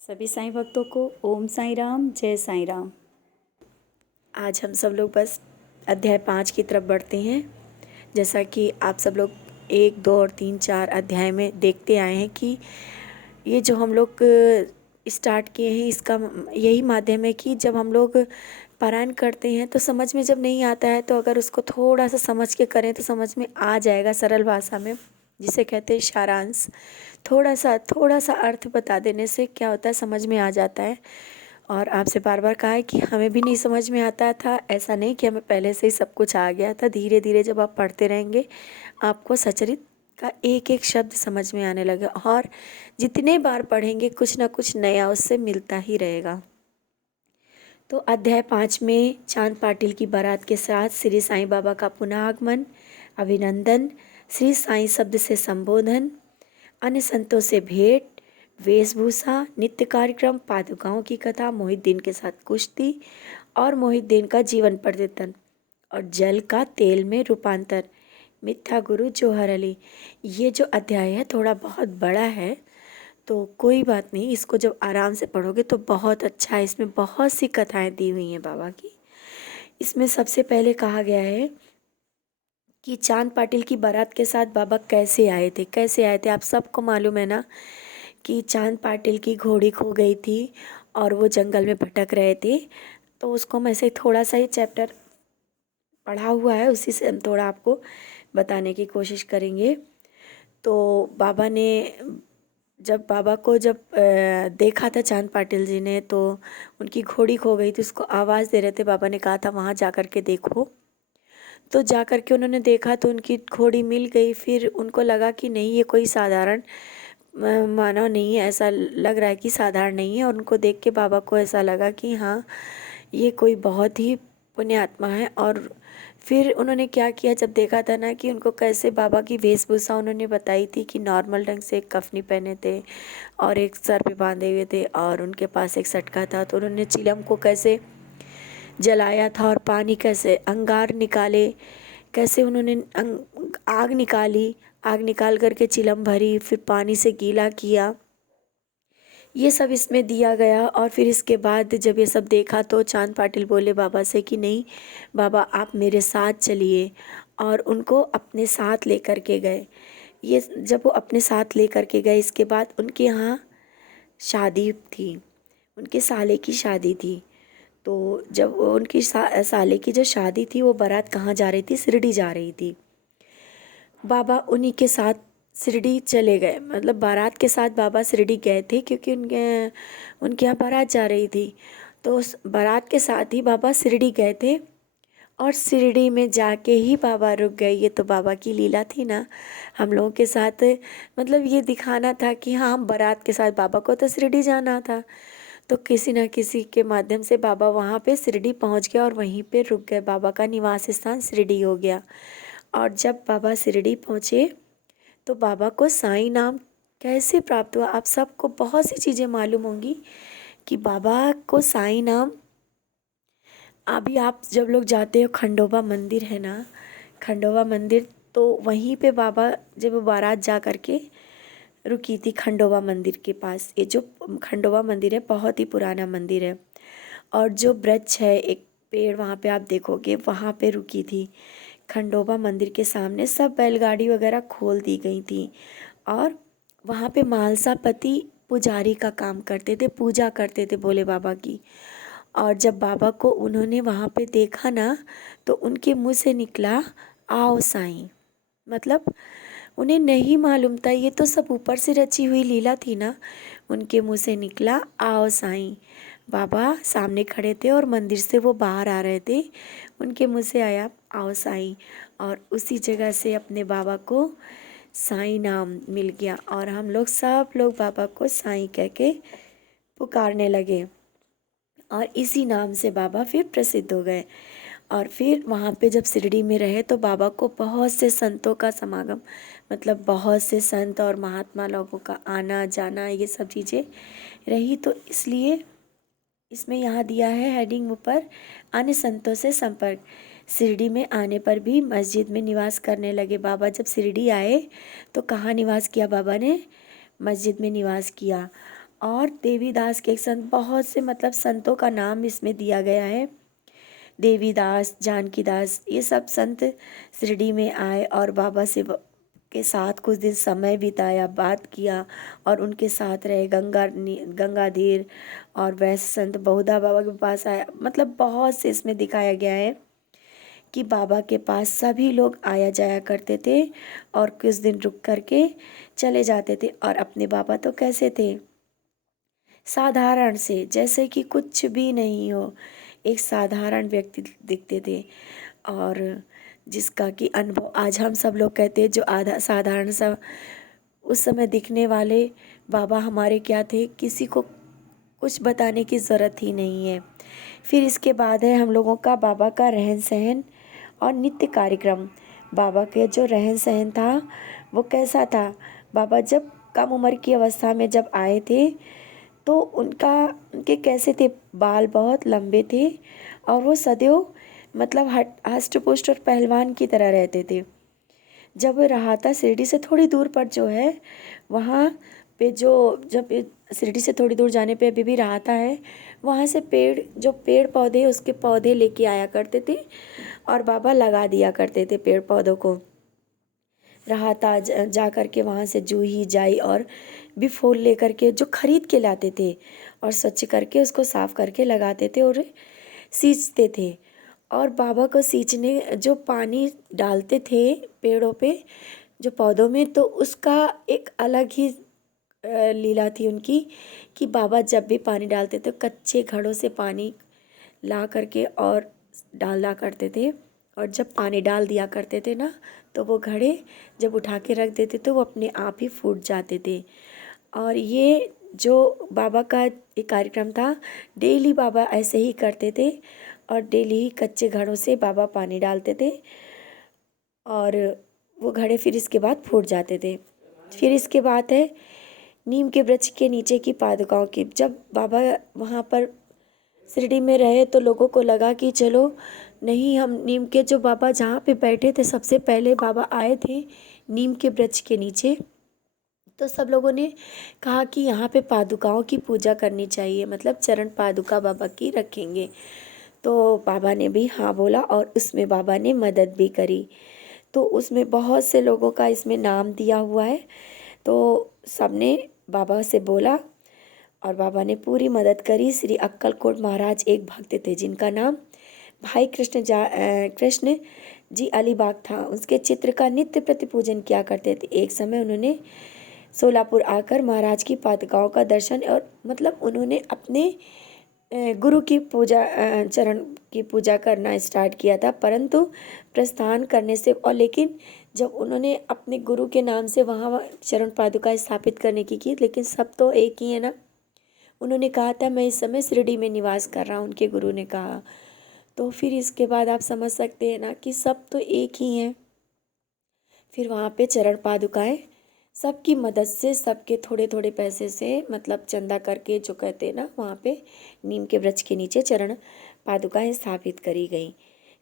सभी साईं भक्तों को ओम साईं राम, जय साईं राम। आज हम सब लोग बस अध्याय 5 की तरफ बढ़ते हैं। जैसा कि आप सब लोग 1, 2 और 3, 4 अध्याय में देखते आए हैं कि ये जो हम लोग स्टार्ट किए हैं, इसका यही माध्यम है कि जब हम लोग पारायण करते हैं तो समझ में जब नहीं आता है, तो अगर उसको थोड़ा सा समझ के करें तो समझ में आ जाएगा सरल भाषा में, जिसे कहते हैं सारांश। थोड़ा सा अर्थ बता देने से क्या होता है, समझ में आ जाता है। और आपसे बार बार कहा है कि हमें भी नहीं समझ में आता था, ऐसा नहीं कि हमें पहले से ही सब कुछ आ गया था। धीरे धीरे जब आप पढ़ते रहेंगे, आपको सचरित का एक एक शब्द समझ में आने लगे, और जितने बार पढ़ेंगे कुछ ना कुछ नया उससे मिलता ही रहेगा। तो अध्याय 5 में चांद पाटिल की बारात के साथ श्री साईं बाबा का पुनः आगमन, अभिनंदन, श्री साईं शब्द से संबोधन, अन्य संतों से भेंट, वेशभूषा, नित्य कार्यक्रम, पादुकाओं की कथा, मोहिद्दीन के साथ कुश्ती और मोहिद्दीन का जीवन परिवर्तन, और जल का तेल में रूपांतर, मिथ्या गुरु जौहर अली। ये जो अध्याय है थोड़ा बहुत बड़ा है, तो कोई बात नहीं, इसको जब आराम से पढ़ोगे तो बहुत अच्छा है। इसमें बहुत सी कथाएं दी हुई हैं बाबा की। इसमें सबसे पहले कहा गया है कि चांद पाटिल की बारात के साथ बाबा कैसे आए थे। आप सबको मालूम है ना कि चांद पाटिल की घोड़ी खो गई थी और वो जंगल में भटक रहे थे। तो उसको हम ऐसे थोड़ा सा ही चैप्टर पढ़ा हुआ है, उसी से हम थोड़ा आपको बताने की कोशिश करेंगे। तो बाबा ने जब देखा था चांद पाटिल जी ने, तो उनकी घोड़ी खो गई थी, उसको आवाज़ दे रहे थे। बाबा ने कहा था वहाँ जा कर के देखो। तो जा कर के उन्होंने देखा तो उनकी घोड़ी मिल गई। फिर उनको लगा कि नहीं, ये कोई साधारण मानव नहीं है, ऐसा लग रहा है कि साधारण नहीं है। और उनको देख के बाबा को ऐसा लगा कि हाँ, ये कोई बहुत ही पुण्य आत्मा है। और फिर उन्होंने क्या किया, जब देखा था ना कि उनको कैसे बाबा की वेशभूषा उन्होंने बताई थी कि नॉर्मल ढंग से एक कफनी पहने थे और एक सर पे बांधे हुए थे और उनके पास एक सटका था। तो उन्होंने चिलम को कैसे जलाया था और पानी कैसे अंगार निकाले, कैसे उन्होंने आग निकाली, आग निकाल करके चिलम भरी, फिर पानी से गीला किया, ये सब इसमें दिया गया। और फिर इसके बाद जब ये सब देखा तो चांद पाटिल बोले बाबा से कि नहीं बाबा, आप मेरे साथ चलिए। और उनको अपने साथ लेकर के गए। ये जब वो अपने साथ लेकर के गए, इसके बाद उनके यहाँ शादी थी, उनके साले की शादी थी। तो जब उनकी साले की जो शादी थी, वो बारात कहाँ जा रही थी, शिरडी जा रही थी। बाबा उन्हीं के साथ शिरडी चले गए, मतलब बारात के साथ बाबा शिरडी गए थे, क्योंकि उनके उनके यहाँ बारात जा रही थी। तो उस बारात के साथ ही बाबा शिरडी गए थे, और शिरडी में जाके ही बाबा रुक गए। ये तो बाबा की लीला थी ना हम लोगों के साथ, मतलब ये दिखाना था कि हाँ, हम बारात के साथ, बाबा को तो शिरडी जाना था, तो किसी न किसी के माध्यम से बाबा वहाँ पे शिरडी पहुँच गए और वहीं पे रुक गए। बाबा का निवास स्थान शिरडी हो गया। और जब बाबा शिरडी पहुँचे तो बाबा को साईं नाम कैसे प्राप्त हुआ। आप सबको बहुत सी चीज़ें मालूम होंगी कि बाबा को साईं नाम, अभी आप जब लोग जाते हो, खंडोबा मंदिर है ना, खंडोबा मंदिर, तो वहीं पे बाबा जब बारात जा कर के रुकी थी खंडोबा मंदिर के पास। ये जो खंडोबा मंदिर है बहुत ही पुराना मंदिर है। और जो वृक्ष है, एक पेड़, वहाँ पे आप देखोगे, वहाँ पे रुकी थी। खंडोबा मंदिर के सामने सब बैलगाड़ी वगैरह खोल दी गई थी, और वहाँ पे मालसापति पुजारी का काम करते थे, पूजा करते थे भोले बाबा की। और जब बाबा को उन्होंने वहाँ पे देखा ना, तो उनके मुँह से निकला, आओ साईं। मतलब उन्हें नहीं मालूम था, ये तो सब ऊपर से रची हुई लीला थी ना। उनके मुँह से निकला, आओ साईं। बाबा सामने खड़े थे और मंदिर से वो बाहर आ रहे थे, उनके मुँह से आया, आओ साईं। और उसी जगह से अपने बाबा को साईं नाम मिल गया, और हम लोग सब लोग बाबा को साईं कह के पुकारने लगे, और इसी नाम से बाबा फिर प्रसिद्ध हो गए। और फिर वहाँ पे जब शिरडी में रहे तो बाबा को बहुत से संतों का समागम, मतलब बहुत से संत और महात्मा लोगों का आना जाना, ये सब चीज़ें रही। तो इसलिए इसमें यहाँ दिया है हेडिंग ऊपर, अन्य संतों से संपर्क। शिरडी में आने पर भी मस्जिद में निवास करने लगे। बाबा जब शिरडी आए तो कहाँ निवास किया बाबा ने? मस्जिद में निवास किया। और देवीदास के एक संत, बहुत से मतलब संतों का नाम इसमें दिया गया है। देवीदास, जानकीदास, ये सब संत शिरडी में आए और बाबा से के साथ कुछ दिन समय बिताया, बात किया और उनके साथ रहे। गंगाधीर और वैश्य संत बहुधा बाबा के पास आया। मतलब बहुत से इसमें दिखाया गया है कि बाबा के पास सभी लोग आया जाया करते थे और कुछ दिन रुक करके चले जाते थे। और अपने बाबा तो कैसे थे? साधारण से, जैसे कि कुछ भी नहीं हो, एक साधारण व्यक्ति दिखते थे। और जिसका कि अनुभव आज हम सब लोग कहते हैं, जो आधा साधारण सा उस समय दिखने वाले बाबा हमारे क्या थे, किसी को कुछ बताने की ज़रूरत ही नहीं है। फिर इसके बाद है हम लोगों का बाबा का रहन सहन और नित्य कार्यक्रम। बाबा के जो रहन सहन था वो कैसा था? बाबा जब कम उम्र की अवस्था में जब आए थे तो उनके कैसे थे? बाल बहुत लंबे थे और वो सदैव मतलब हष्ट पुष्ट और पहलवान की तरह रहते थे। जब रहा था शिरडी से थोड़ी दूर पर जो है वहाँ पे, जो जब शिरडी से थोड़ी दूर जाने पे अभी भी रहाता है, वहाँ से पेड़ पौधे, उसके पौधे लेके आया करते थे और बाबा लगा दिया करते थे पेड़ पौधों को। रहाता जा कर के वहाँ से जूही जाई और भी फूल लेकर के जो खरीद के लाते थे और स्वच्छ करके उसको साफ करके लगाते थे और सींचते थे। और बाबा को सींचने जो पानी डालते थे पेड़ों पे, जो पौधों में, तो उसका एक अलग ही लीला थी उनकी कि बाबा जब भी पानी डालते थे कच्चे घड़ों से पानी ला करके और डाला करते थे। और जब पानी डाल दिया करते थे ना, तो वो घड़े जब उठा के रख देते तो वो अपने आप ही फूट जाते थे। और ये जो बाबा का एक कार्यक्रम था, डेली बाबा ऐसे ही करते थे और डेली ही कच्चे घड़ों से बाबा पानी डालते थे और वो घड़े फिर इसके बाद फूट जाते थे। फिर इसके बाद है नीम के वृक्ष के नीचे की पादुकाओं की। जब बाबा वहाँ पर शिरडी में रहे तो लोगों को लगा कि चलो नहीं, हम नीम के, जो बाबा जहाँ पे बैठे थे सबसे पहले बाबा आए थे नीम के वृक्ष के नीचे, तो सब लोगों ने कहा कि यहाँ पे पादुकाओं की पूजा करनी चाहिए, मतलब चरण पादुका बाबा की रखेंगे। तो बाबा ने भी हाँ बोला और उसमें बाबा ने मदद भी करी। तो उसमें बहुत से लोगों का इसमें नाम दिया हुआ है। तो सबने बाबा से बोला और बाबा ने पूरी मदद करी। श्री अक्कलकोट महाराज एक भक्त थे जिनका नाम भाई कृष्ण जी अलीबाग था। उसके चित्र का नित्य प्रति पूजन किया करते थे। एक समय उन्होंने सोलापुर आकर महाराज की पादुकाओं का दर्शन और मतलब उन्होंने अपने गुरु की पूजा, चरण की पूजा करना स्टार्ट किया था। परंतु प्रस्थान करने से और लेकिन जब उन्होंने अपने गुरु के नाम से वहाँ चरण पादुका स्थापित करने की, लेकिन सब तो एक ही है ना। उन्होंने कहा था मैं इस समय शिरडी में निवास कर रहा हूँ, उनके गुरु ने कहा। तो फिर इसके बाद आप समझ सकते हैं ना कि सब तो एक ही हैं। फिर वहाँ पे चरण पादुकाएं सबकी मदद से, सबके थोड़े थोड़े पैसे से, मतलब चंदा करके जो कहते हैं ना, वहाँ पे नीम के वृक्ष के नीचे चरण पादुकाएं स्थापित करी गई।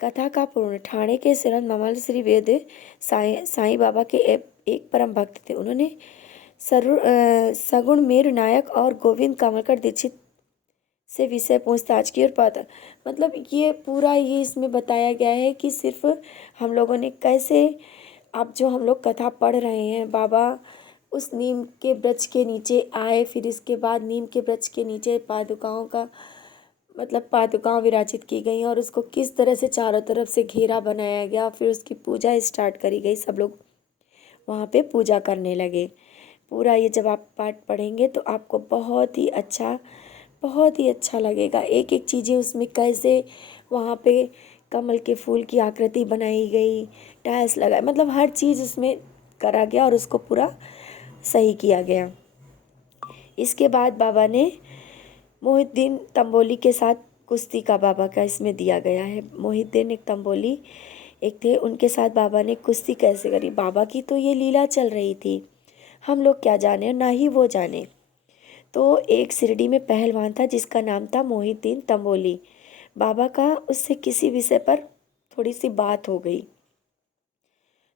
कथा का पूर्ण। ठाणे के शरण ममल श्री वेद साईं बाबा के एक परम भक्त थे। उन्होंने सगुण मेरु नायक और गोविंद कमलकर दीक्षित से विषय पूछताछ की और पता, मतलब ये पूरा ये इसमें बताया गया है कि सिर्फ हम लोगों ने कैसे, अब जो हम लोग कथा पढ़ रहे हैं, बाबा उस नीम के वृक्ष के नीचे आए, फिर इसके बाद नीम के वृक्ष के नीचे पादुकाओं का मतलब पादुकाएं विराजित की गई और उसको किस तरह से चारों तरफ से घेरा बनाया गया, फिर उसकी पूजा स्टार्ट करी गई। सब लोग वहाँ पे पूजा करने लगे। पूरा ये जब आप पाठ पढ़ेंगे तो आपको बहुत ही अच्छा लगेगा। एक एक चीज़ें उसमें कैसे वहाँ पे कमल के फूल की आकृति बनाई गई, टाइल्स लगाए, मतलब हर चीज़ उसमें करा गया और उसको पूरा सही किया गया। इसके बाद बाबा ने मोहिद्दीन तंबोली के साथ कुश्ती का बाबा का इसमें दिया गया है। मोहिद्दीन एक तंबोली एक थे, उनके साथ बाबा ने कुश्ती कैसे करी। बाबा की तो ये लीला चल रही थी, हम लोग क्या जाने, ना ही वो जाने। तो एक शिरडी में पहलवान था जिसका नाम था मोहिद्दीन तंबोली। बाबा का उससे किसी विषय पर थोड़ी सी बात हो गई,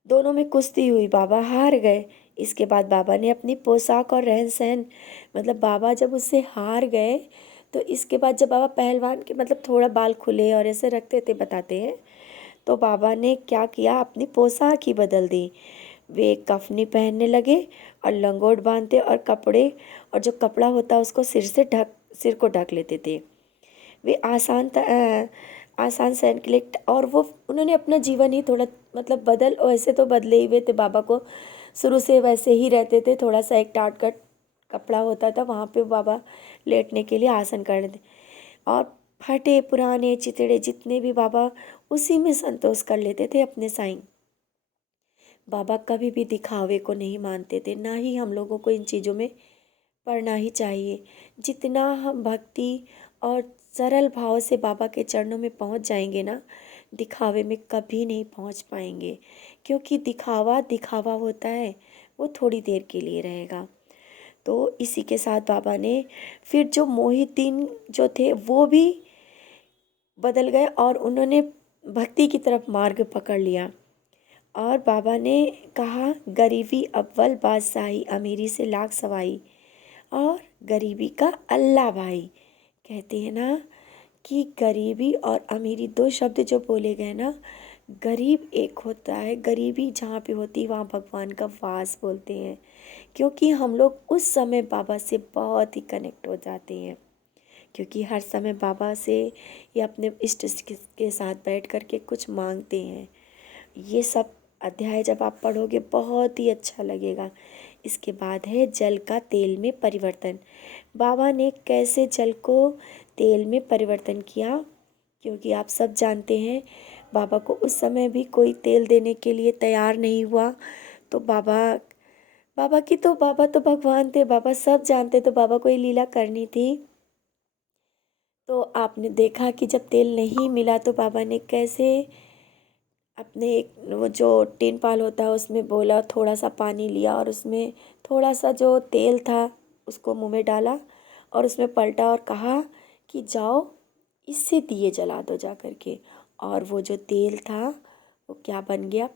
दोनों में कुश्ती हुई, बाबा हार गए। इसके बाद बाबा ने अपनी पोशाक और रहन सहन, मतलब बाबा जब उससे हार गए तो इसके बाद जब बाबा पहलवान के मतलब थोड़ा बाल खुले और ऐसे रखते थे बताते हैं, तो बाबा ने क्या किया, अपनी पोशाक ही बदल दी। वे कफनी पहनने लगे और लंगोट बांधते और कपड़े, और जो कपड़ा होता उसको सिर को ढक लेते थे। वे आसान सहन के लिए, और वो उन्होंने अपना जीवन ही थोड़ा मतलब वैसे तो बदले ही हुए थे, बाबा को शुरू से वैसे ही रहते थे। थोड़ा सा एक टाट का कपड़ा होता था, वहाँ पे बाबा लेटने के लिए आसन कर लेते, और फटे पुराने चितड़े जितने भी बाबा उसी में संतोष कर लेते थे अपने साईं। बाबा कभी भी दिखावे को नहीं मानते थे, ना ही हम लोगों को इन चीज़ों में पढ़ना ही चाहिए। जितना हम भक्ति और सरल भाव से बाबा के चरणों में पहुंच जाएंगे ना, दिखावे में कभी नहीं पहुंच पाएंगे, क्योंकि दिखावा दिखावा होता है, वो थोड़ी देर के लिए रहेगा। तो इसी के साथ बाबा ने फिर जो मोहिद्दीन जो थे वो भी बदल गए और उन्होंने भक्ति की तरफ मार्ग पकड़ लिया। और बाबा ने कहा, गरीबी अव्वल बादशाही, अमीरी से लाख सवाई, और गरीबी का अल्लाह भाई। कहते हैं ना कि गरीबी और अमीरी दो शब्द जो बोले गए ना, गरीब एक होता है, गरीबी जहाँ पे होती है वहाँ भगवान का वास बोलते हैं, क्योंकि हम लोग उस समय बाबा से बहुत ही कनेक्ट हो जाते हैं, क्योंकि हर समय बाबा से या अपने इष्ट के साथ बैठ कर के कुछ मांगते हैं। ये सब अध्याय जब आप पढ़ोगे बहुत ही अच्छा लगेगा। इसके बाद है जल का तेल में परिवर्तन। बाबा ने कैसे जल को तेल में परिवर्तन किया, क्योंकि आप सब जानते हैं बाबा को उस समय भी कोई तेल देने के लिए तैयार नहीं हुआ। तो बाबा तो भगवान थे, बाबा सब जानते, तो बाबा को ये लीला करनी थी। तो आपने देखा कि जब तेल नहीं मिला तो बाबा ने कैसे अपने एक वो जो टिन पाल होता है उसमें बोला, थोड़ा सा पानी लिया और उसमें थोड़ा सा जो तेल था उसको मुंह में डाला और उसमें पलटा और कहा कि जाओ इससे दिए जला दो जा कर के। और वो जो तेल था वो क्या बन गया,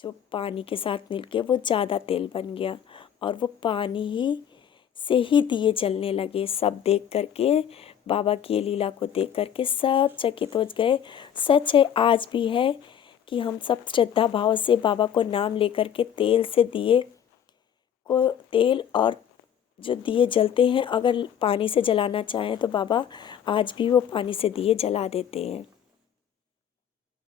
जो पानी के साथ मिलके वो ज़्यादा तेल बन गया और वो पानी ही से ही दिए जलने लगे। सब देख करके, बाबा की ये लीला को देख करके सब चकित हो गए। सच है, आज भी है कि हम सब श्रद्धा भाव से बाबा को नाम लेकर के तेल और जो दिए जलते हैं, अगर पानी से जलाना चाहें तो बाबा आज भी वो पानी से दिए जला देते हैं।